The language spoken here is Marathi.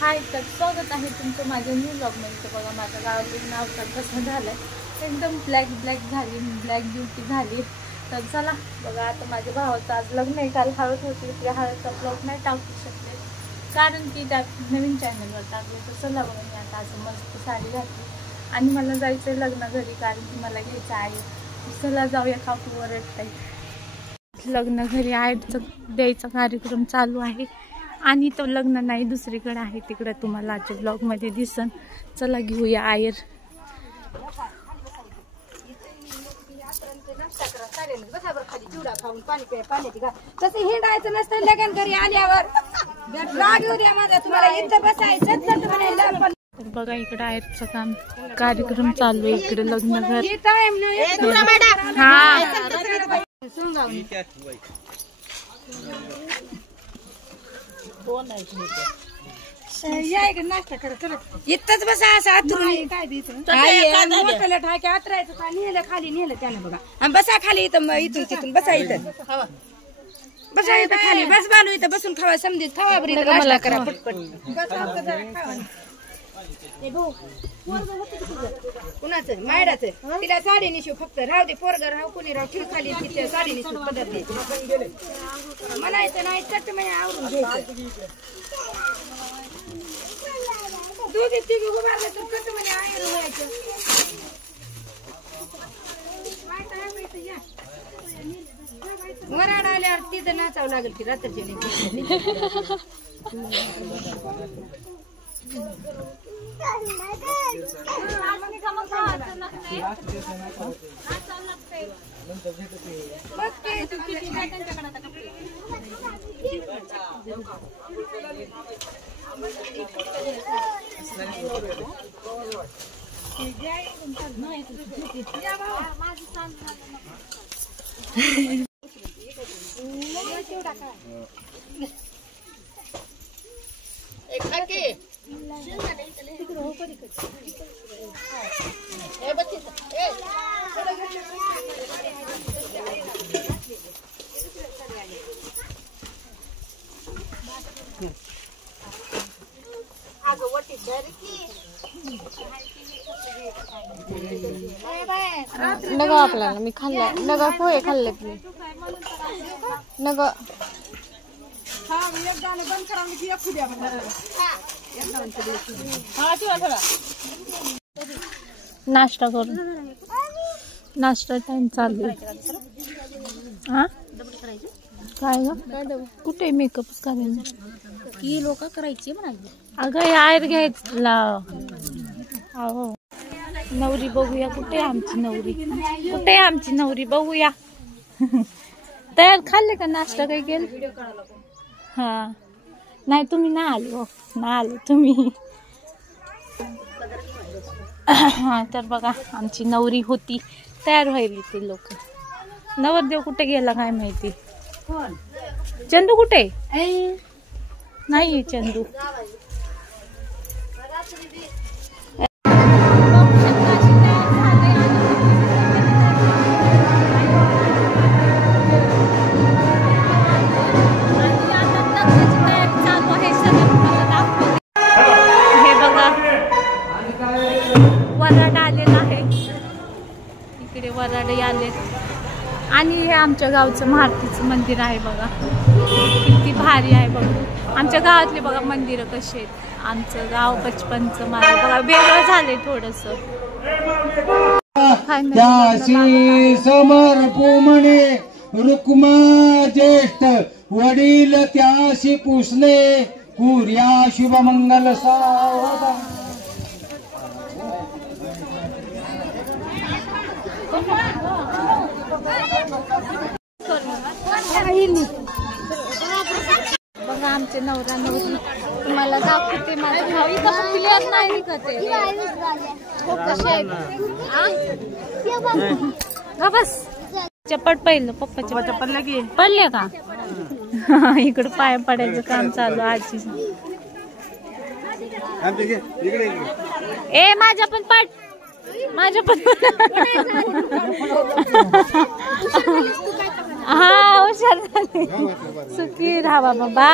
हाय, तर स्वागत आहे तुमचं माझ्या न्यू ब्लॉगमध्ये. तर बघा माझ्या गावातून अवतार कसं झालं आहे, एकदम ब्लॅक झाली, ब्लॅक ब्युटी झाली. तर चला बघा, आता माझ्या भावाचं आज लग्न आहे. काल हळद होती, त्या हळदचा ब्लॉग नाही टाकू शकते कारण की त्यात नवीन चॅनलवर टाकले. तर चला बघा, मी आता असं मस्त साडी घातली आणि मला जायचं आहे लग्न घरी कारण की मला घ्यायचं आहे. चला जाऊया, काकू ओरडताय. लग्न घरी आयरचं द्यायचा कार्यक्रम चालू आहे आणि तो लग्न नाही, दुसरीकडे आहे. तिकडे तुम्हाला आजच्या ब्लॉग मध्ये दिसन. चला घेऊया आयर. तसं हिंडायचं नसतं लगन घरी आल्यावर. राग येऊ द्या माझा, तुम्हाला इथं बसायचं. तर बघा, इकडे आयरचं काम कार्यक्रम चालू आहे. इकडे लग्न घर. नाश्ता करत इथंच बसा असं आतरून ठाके आतरायचं का नेलं खाली नेलं त्यानं बघा. आणि बसा खाली इथं, इथून तिथून बसा इथं, बसा इथं खाली बस. बालू इथं बसून खावा, समजीत खावा बरी मला करा पटपट. कुणाचं मायडाचं तिला साडी निशू फक्त राहू दे, पोरग राहू कुणी राहू, ठेव खाली तिथे साडी निशू पद्धत म्हणायचं नाही. चट म्हणजे आवरून घ्यायचं. दोघे तिघे उभारलं तर कसं म्हणजे आयर व्हायचं. वराड आल्यावर तिथं नाचावं लागेल की रात्रीच्या नग आपल्याला मी खाल्ला नग पोहे खाल्ले तुम्ही नग. नाश्ता करू, नाश्ता टाइम चालू आहे. हा काय ग, कुठे मेकअप करायला की लोक करायचे म्हणाले. अगं आयर घ्यायला. हो, नवरी बघूया. कुठे आमची नवरी, कुठे आमची नवरी बघूया. तयार खाल्ले का, नाश्ता काही केलं? हा नाही, तुम्ही नाही आले. हो नाही आले तुम्ही. हा तर बघा, आमची नवरी होती तयार व्हायली. ते लोक नवरदेव कुठे गेला काय माहिती. चंदू कुठे नाही, चंदू वराड आलेला आहे. इकडे वराडे आले आणि हे आमच्या गावचं महातीचं मंदिर आहे. बघा किती भारी आहे. बघा आमच्या गावातले बघा मंदिर कसे आहेत. आमचं गाव बचपनचं मला बघा वेगळं झालंय थोडस. समर्पू म्हणे रुक्मा ज्येष्ठ वडील त्याशी पुसले कुर्या शुभमंगल सावधा. बघा आमचे नवरा नवरी तुम्हाला दाखवते. माझा भाऊ इथं क्लिअर नाही का ते कसे बस. चप्पट पहिलं पप्पा चप्पल पडले का. इकडं पाय पडायचं काम चालू आजी. ए माझ्या पण पड, माझ्या पण. हा हुशार झाले. सुखी राहा बाबा.